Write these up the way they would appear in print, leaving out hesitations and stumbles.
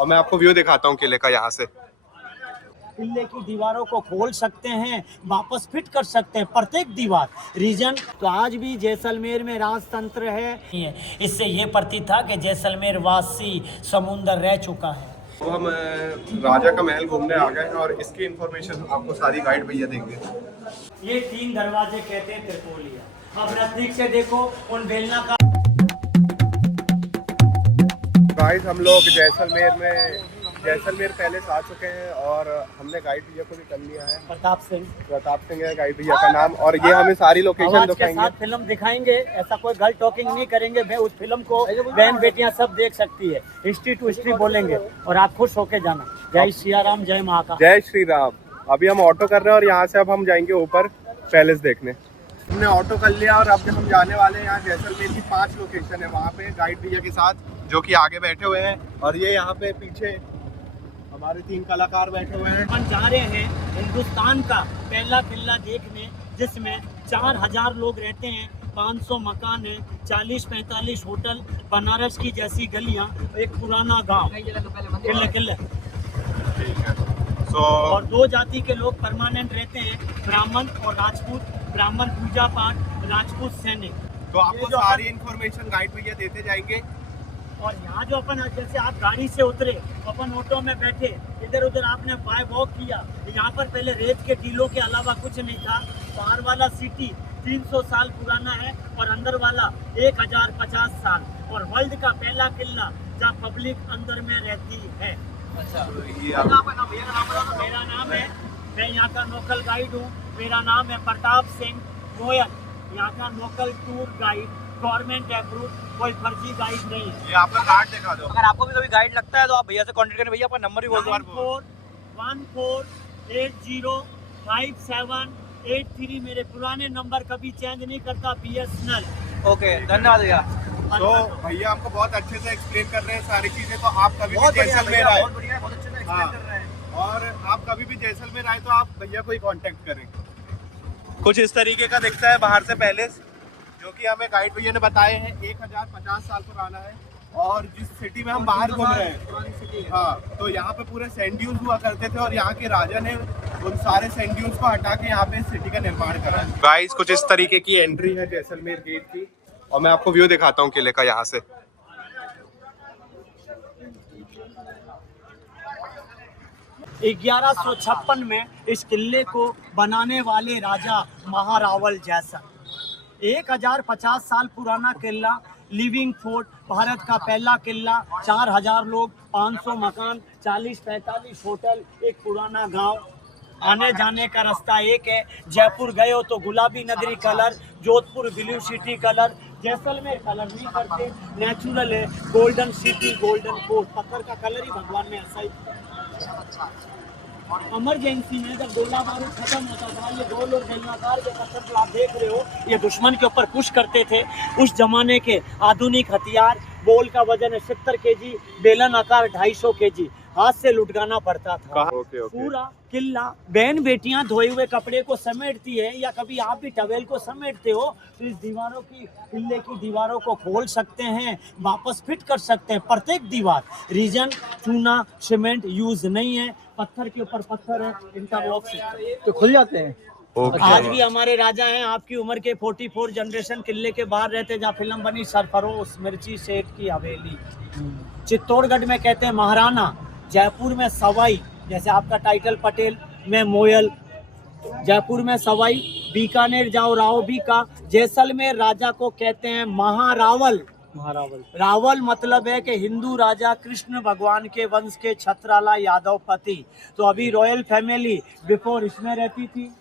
और मैं आपको व्यू दिखाता हूँ किले का यहाँ से। किले की दीवारों को खोल सकते हैं, वापस फिट कर सकते हैं प्रत्येक दीवार रीजन। तो आज भी जैसलमेर में राजतंत्र है। इससे ये प्रतीत था कि जैसलमेर वासी समुंदर रह चुका है। तो हम राजा का महल घूमने आ गए और इसकी इंफॉर्मेशन आपको सारी गाइड भैया देंगे। ये 3 दरवाजे कहते हैं त्रिपोलिया। अब नजदीक से देखो उन बेलनाकार। गाइस हम लोग जैसलमेर पैलेस आ चुके हैं और हमने गाइड भैया को भी कर लिया है। प्रताप सिंह है गाइड भैया का नाम, और ये हमें सारी लोकेशन दिखाएंगे। फिल्म दिखाएंगे, ऐसा कोई गलत टॉकिंग नहीं करेंगे। मैं उस फिल्म को बहन बेटियां सब देख सकती है, हिस्ट्री टू हिस्ट्री बोलेंगे और आप खुश होके जाना। जय सिया राम, जय महाकाल। जय श्री राम। अभी हम ऑटो कर रहे हैं और यहाँ से अब हम जाएंगे ऊपर पैलेस देखने। हमने ऑटो कर लिया और अब हम जाने वाले हैं यहाँ जैसलमेर की 5 लोकेशन है वहाँ पे गाइड भैया के साथ, जो कि आगे बैठे हुए हैं। और ये यहाँ पे पीछे हमारे 3 कलाकार बैठे हुए हैं। हम जा रहे हैं हिंदुस्तान का पहला किला देखने, जिसमें 4000 लोग रहते हैं, 500 मकान है, 40-45 होटल, बनारस की जैसी गलियां, एक पुराना गांव किले। और 2 जाति के लोग परमानेंट रहते हैं, ब्राह्मण और राजपूत। ब्राह्मण पूजा पाठ, राजपूत सैनिक। तो आपको सारी इन्फॉर्मेशन गाइड भैया देते जाएंगे। और यहाँ जो अपन, जैसे आप गाड़ी से उतरे, अपन ऑटो में बैठे, इधर उधर आपने बाय वॉक किया। यहाँ पर पहले रेत के टीलों के अलावा कुछ नहीं था। बाहर वाला सिटी 300 साल पुराना है और अंदर वाला 1050 साल। और वर्ल्ड का पहला किला जहाँ पब्लिक अंदर में रहती है। अच्छा, मेरा नाम है, मैं यहाँ का लोकल गाइड हूँ। मेरा नाम है प्रताप सिंह गोयल, यहाँ का local tour guide, government approve, कोई फर्जी गाइड नहीं है। ये आपका कार्ड दिखा दो। अगर आपको भी कभी गाइड लगता है तो आप भैया से कांटेक्ट करें। भैया आपका नंबर भी बोल दो। 9414805783 मेरे पुराने नंबर कभी चेंज नहीं करता, BSNL। ओके, धन्यवाद भैया। तो भैया हमको बहुत अच्छे से एक्सप्लेन कर रहे हैं सारी चीजें। तो आप कभी भी जैसलमेर आए, बहुत बढ़िया, बहुत अच्छे से एक्सप्लेन कर रहे हैं। और आप कभी भी जैसलमेर आए तो आप भैया को ही कांटेक्ट करें। कुछ इस तरीके का दिखता है बाहर से पैलेस, जो कि हमें गाइड भैया ने बताए हैं 1050 साल पुराना है। और जिस सिटी में हम बाहर घूम रहे हैं, हाँ, तो यहाँ पे पूरे सैंड ड्यून्स हुआ करते थे और यहाँ के राजा ने उन सारे सैंड ड्यून्स को हटा के यहाँ पे सिटी का निर्माण करा। गाइस कुछ इस तरीके की एंट्री है जैसलमेर गेट की, और मैं आपको व्यू दिखाता हूँ किले का यहाँ से। 1156 में इस किले को बनाने वाले राजा महारावल जैसा। 1050 साल पुराना किला, लिविंग फोर्ट, भारत का पहला किला, 4000 लोग, 500 मकान, 40-45 होटल, एक पुराना गांव। आने जाने का रास्ता एक है। जयपुर गए हो तो गुलाबी नगरी colour, Jodhpur blue city colour, Jaisalmer colour नहीं करते, नेचुरल है, गोल्डन सिटी, गोल्डन फोर्ट। पत्थर का कलर ही भगवान ने ऐसा ही। इमरजेंसी में जब गोला बारूद खत्म होता था, ये गोल और बेलनाकार के पत्थर जो आप देख रहे हो, ये दुश्मन के ऊपर पुश करते थे। उस जमाने के आधुनिक हथियार, बोल का वजन है 70 kg, बेलन आकार 250 kg, हाथ से लुटकाना पड़ता था। पूरा किला बहन बेटियां धोए हुए कपड़े को समेटती है, या कभी आप भी टवेल को समेटते हो, तो इस दीवारों की, किले की दीवारों को खोल सकते हैं, वापस फिट कर सकते हैं प्रत्येक दीवार। रीजन चूना सीमेंट यूज नहीं है, पत्थर के ऊपर पत्थर है, इंटरलॉक से तो खुल जाते हैं। आज भी हमारे राजा हैं, आपकी उम्र के 44 जनरेशन किले के बाहर रहते, जहाँ फिल्म बनी सरफरोश मिर्ची सेठ की हवेली। चित्तौड़गढ़ में कहते हैं महाराणा, जयपुर में सवाई, जैसे आपका टाइटल पटेल में मोयल, जयपुर में सवाई, बीकानेर जाओ राव बीका। जैसलमेर राजा को कहते हैं महारावल। रावल मतलब है कि हिंदू राजा कृष्ण भगवान के वंश के छत्राला यादव पति। तो अभी रॉयल फैमिली बिफोर इसमें रहती थी,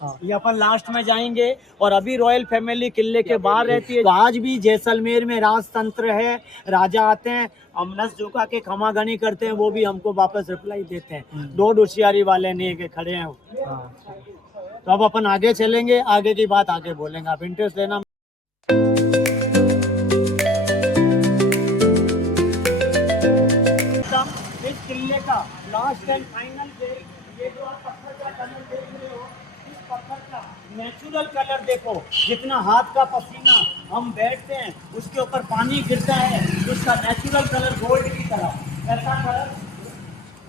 ये अपन लास्ट में जाएंगे। और अभी रॉयल फैमिली किले के बाहर रहती है। तो आज भी जैसलमेर में राजतंत्र है, राजा आते हैं, हम नस झुका के खमागनी करते हैं, वो भी हमको वापस रिप्लाई देते हैं। 2 होशियारी वाले नहीं के खड़े हैं। तो अब अपन आगे चलेंगे, आगे की बात आगे बोलेंगे, आप इंटरेस्ट लेना। इस किले का लास्ट एंड फाइनल गेट, ये जो आप पत्थर का कलर देख रहे हो, इस पत्थर का नेचुरल कलर देखो। जितना हाथ का पसीना हम बैठते हैं उसके ऊपर पानी गिरता है, उसका नेचुरल कलर गोल्ड की तरह। ऐसा कलर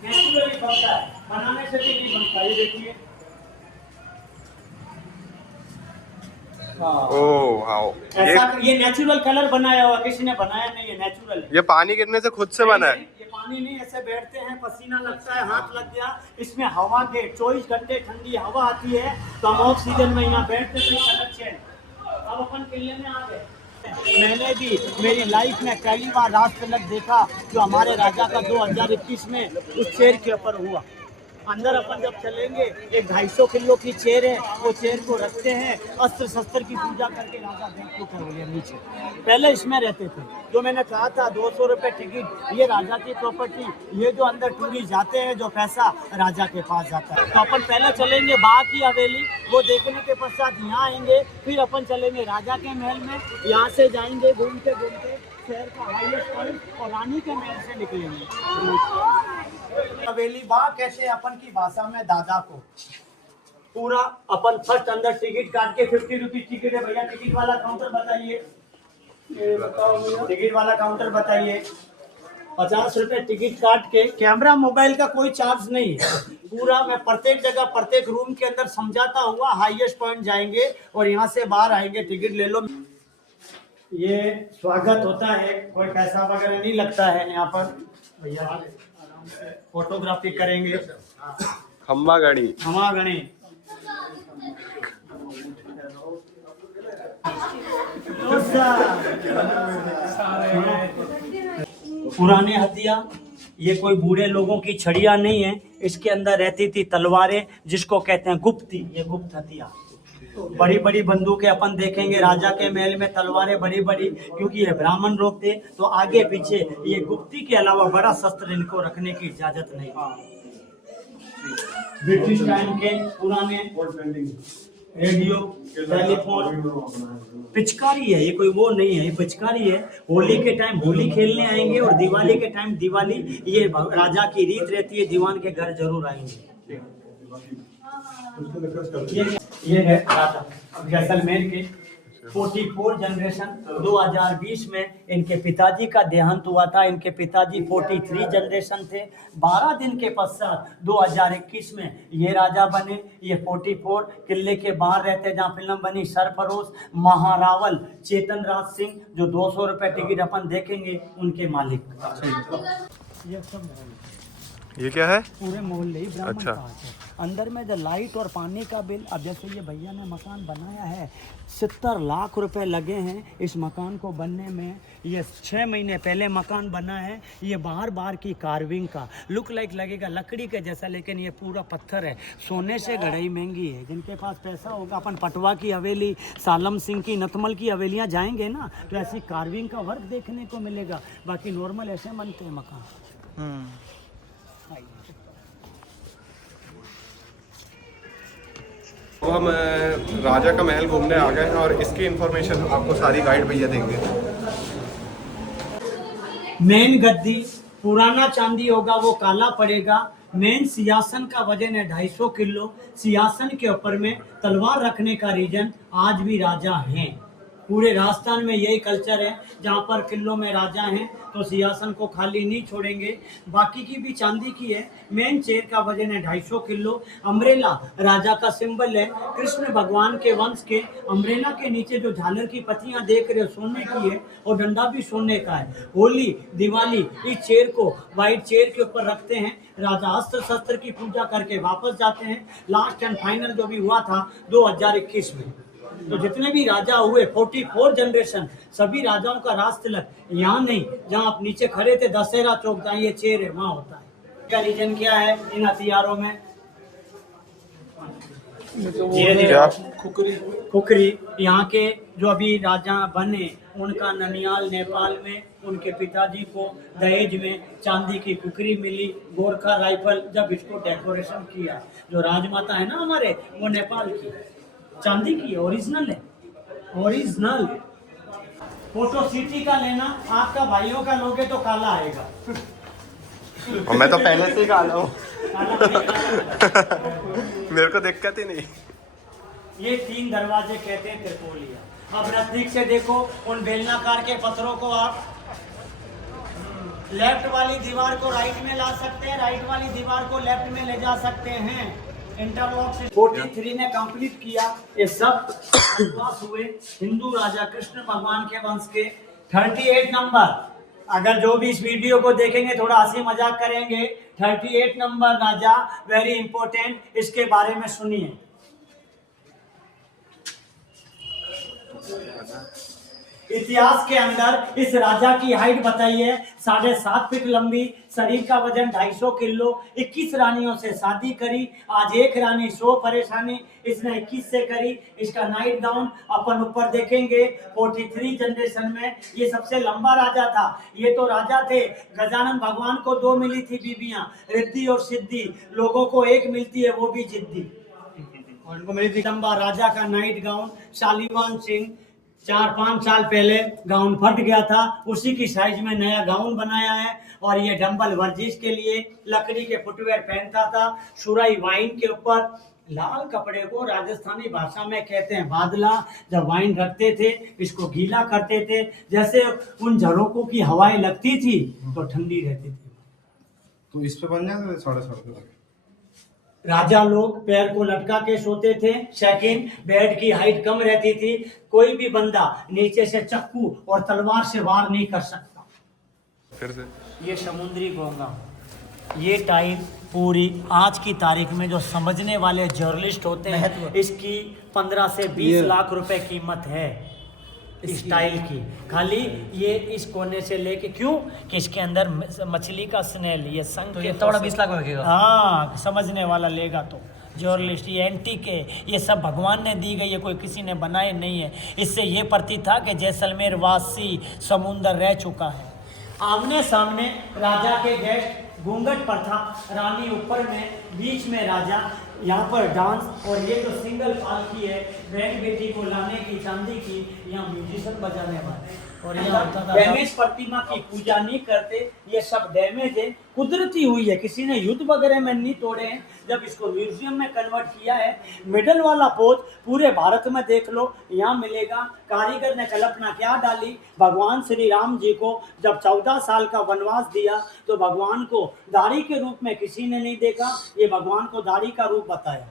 नेचुरली बनता है, बनाने से भी नहीं बनता। ये देखिए, ओह वाओ, ऐसा ये नेचुरल कलर बनाया हुआ, किसी ने बनाया नहीं है, नेचुरल है। ये पानी गिरने से खुद से बना है। ये पानी नहीं, ऐसे बैठते हैं, पसीना लगता है, हाथ लग गया, इसमें हवा के 24 घंटे ठंडी हवा आती है, तो हम ऑक्सीजन में यहाँ बैठते थे, कलर चेंज। अब अपन किले में आ गए। मैंने भी मेरी लाइफ में पहली बार राज तिलक देखा जो हमारे राजा का 2021 में उस चेयर के ऊपर हुआ। अंदर अपन जब चलेंगे, एक 250 किलो की चेयर है, वो चेयर को रखते हैं, अस्त्र शस्त्र की पूजा करके राजा देखो कर नीचे। पहले इसमें रहते थे, जो मैंने कहा था 200 रुपये टिकट, ये राजा की प्रॉपर्टी, ये जो अंदर टूरिस्ट जाते हैं, जो पैसा राजा के पास जाता है। तो अपन पहले चलेंगे बाग की हवेली, वो देखने के पश्चात यहाँ आएंगे, फिर अपन चलेंगे राजा के महल में, यहाँ से जाएंगे घूमते घूमते शहर का हाईएस्ट पॉइंट और रानी के महल से निकलेंगे। हवेली बाग कहते हैं अपन की भाषा में दादा को। पूरा अपन फर्स्ट अंदर टिकट काट के 50 रुपीज टिकट है भैया, टिकट वाला काउंटर बताइए, टिकट वाला काउंटर बताइए। 50 रुपए टिकट काट के, कैमरा मोबाइल का कोई चार्ज नहीं है, पूरा मैं प्रत्येक जगह प्रत्येक रूम के अंदर समझाता हुआ हाईएस्ट पॉइंट जाएंगे और यहाँ से बाहर आएंगे, टिकट ले लो। ये स्वागत होता है, कोई पैसा वगैरह नहीं लगता है यहाँ पर भैया, फोटोग्राफी करेंगे। खम्मा गाड़ी, खम्मा गणी, पुराने हथियार, ये कोई बूढ़े लोगों की छड़ियाँ नहीं है, इसके अंदर रहती थी तलवारें, जिसको कहते हैं गुप्ती। ये गुप्त हथियार, बड़ी बड़ी बंदूकें अपन देखेंगे राजा के महल में, तलवारें बड़ी बड़ी, क्योंकि ये ब्राह्मण लोग थे तो आगे पीछे ये गुप्ती के अलावा बड़ा शस्त्र इनको रखने की इजाजत नहीं थी। ब्रिटिश टाइम के पुराने रेडियो, टेलीफोन, पिचकारी है, ये कोई वो नहीं है, ये पिचकारी है। होली के टाइम होली खेलने आएंगे और दिवाली के टाइम दिवाली, ये राजा की रीत रहती है, दीवान के घर जरूर आएंगे। ये है राजा जैसलमेर के 44 जनरेशन। 2020 में इनके पिताजी का देहांत हुआ था, इनके पिताजी 43 जनरेशन थे। 12 दिन के पश्चात 2021 में ये राजा बने। ये 44 किले के बाहर रहते, जहाँ फिल्म बनी सरफरोश, महारावल चेतन राज सिंह, जो 200 रुपये टिकट अपन देखेंगे, उनके मालिक। ये सब ये क्या है? पूरे मोहल्ले ही ब्राह्मण अच्छा। का है। अंदर में जो लाइट और पानी का बिल, अब जैसे ये भैया ने मकान बनाया है, 70 लाख रुपए लगे हैं इस मकान को बनने में। ये 6 महीने पहले मकान बना है। ये बाहर की कार्विंग का लुक लाइक लगेगा लकड़ी के जैसा, लेकिन ये पूरा पत्थर है। सोने से गढ़ई महंगी है। जिनके पास पैसा होगा, अपन पटवा की हवेली, सालम सिंह की, नथमल की हवेलियाँ जाएंगे ना, तो ऐसी कार्विंग का वर्क देखने को मिलेगा। बाकी नॉर्मल ऐसे बनते हैं मकान। तो हम राजा का महल घूमने आ गए हैं और इसकी इंफॉर्मेशन आपको सारी गाइड भैया देंगे। मेन गद्दी पुराना चांदी होगा, वो काला पड़ेगा। मेन सिंहासन का वजन है 250 किलो। सिंहासन के ऊपर में तलवार रखने का रीजन आज भी राजा हैं। पूरे राजस्थान में यही कल्चर है, जहाँ पर किलों में राजा हैं तो सिंहासन को खाली नहीं छोड़ेंगे। बाकी की भी चांदी की है। मेन चेयर का वजन है 250 किलो। अम्ब्रेला राजा का सिंबल है। कृष्ण भगवान के वंश के अम्ब्रेला के नीचे जो झालर की पत्तियां देख रहे हो, सोने की है और डंडा भी सोने का है। होली दिवाली इस चेयर को व्हाइट चेयर के ऊपर रखते हैं। राजा अस्त्र शस्त्र की पूजा करके वापस जाते हैं। लास्ट एंड फाइनल जो भी हुआ था 2021 में, तो जितने भी राजा हुए 44 जनरेशन, सभी राजाओं का राज तिलक यहाँ नहीं, जहाँ आप नीचे खड़े थे दशहरा चौक, जहाँ ये चेयर है, वहाँ होता है। क्या रीजन क्या है इन हथियारों में? धीरे धीरे खुकरी। यहाँ के जो अभी राजा बने, उनका ननियाल नेपाल में उनके पिताजी को दहेज में चांदी की कुकरी मिली। गोरखा राइफल जब इसको डेकोरेशन किया, जो राजमाता है ना हमारे, वो नेपाल की चांदी की ओरिजिनल है, ओरिजिनल। फोटो सिटी का लेना, आपका भाइयों का लोगे तो काला आएगा। और मैं तो पहले से ही काला हूँ। मेरे को दिक्कत ही नहीं। ये 3 दरवाजे कहते हैं त्रिपोलिया। अब नजदीक से देखो उन बेलनाकार के पत्थरों को आप। लेफ्ट वाली दीवार को राइट में ला सकते हैं, राइट वाली दीवार को लेफ्ट में ले जा सकते हैं। इंटरलॉक से 43 ने कंप्लीट किया। ये सब वनवास हुए हिंदू राजा कृष्ण भगवान के वंश के। 38 नंबर, अगर जो भी इस वीडियो को देखेंगे थोड़ा हंसी मजाक करेंगे। 38 नंबर राजा वेरी इंपॉर्टेंट, इसके बारे में सुनिए। इतिहास के अंदर इस राजा की हाइट बताइए 7.5 फीट लंबी, शरीर का वजन 250 किलो, 21 रानियों से शादी करी। आज एक रानी 100 परेशानी, इसने 21 से करी। इसका नाइट गाउन अपन ऊपर देखेंगे। 43 जनरेशन में ये सबसे लंबा राजा था। ये तो राजा थे, गजानन भगवान को 2 मिली थी बीबियां, रिद्धि और सिद्धि। लोगों को एक मिलती है, वो भी जिद्दी। उनको मिली थी। लंबा राजा का नाइट गाउन शालीवान सिंह 4-5 साल पहले गाउन फट गया था, उसी की साइज में नया गाउन बनाया है। और ये डंबल वर्जिश के लिए लकड़ी के फुटवेयर पहनता था। सुराई वाइन के ऊपर लाल कपड़े को राजस्थानी भाषा में कहते हैं बादला। जब वाइन रखते थे इसको गीला करते थे, जैसे उन झरोकों की हवाएं लगती थी तो ठंडी रहती थी। तो इस पे बन जाते थे 6.5। राजा लोग पैर को लटका के सोते थे। सेकंड, बेड की हाइट कम रहती थी। कोई भी बंदा नीचे से चाकू और तलवार से वार नहीं कर सकता। फिर से ये समुद्री घोंगा, ये टाइप पूरी आज की तारीख में जो समझने वाले जर्नलिस्ट होते हैं, इसकी 15 से 20 लाख रुपए कीमत है स्टाइल की। खाली ये इस कोने से लेके, क्यों कि इसके अंदर मछली का स्नेल, ये संग तो ये थोड़ा 20 लाख में बिकेगा। हाँ, समझने वाला लेगा तो। जर्नलिस्ट ये एंटीक है, ये सब भगवान ने दी गई है, कोई किसी ने बनाए नहीं है। इससे ये प्रतीत था कि जैसलमेर वासी समुंदर रह चुका है। आमने सामने राजा के गेस्ट, घूंघट पर था, रानी ऊपर में, बीच में राजा। यहाँ पर डांस, और ये जो सिंगल पालकी है बहन बेटी को लाने की, चांदी की, यहाँ म्यूजिशियन बजाने वाले। और यहाँ डैमेज प्रतिमा की पूजा नहीं करते, ये सब डैमेज है, कुदरती हुई है, किसी ने युद्ध वगैरह में नहीं तोड़े हैं। जब इसको म्यूजियम में कन्वर्ट किया है, मिडल वाला पोज पूरे भारत में देख लो, यहाँ मिलेगा। कारीगर ने कल्पना क्या डाली, भगवान श्री राम जी को जब 14 साल का वनवास दिया तो भगवान को दाढ़ी के रूप में किसी ने नहीं देखा, ये भगवान को दाढ़ी का रूप बताया।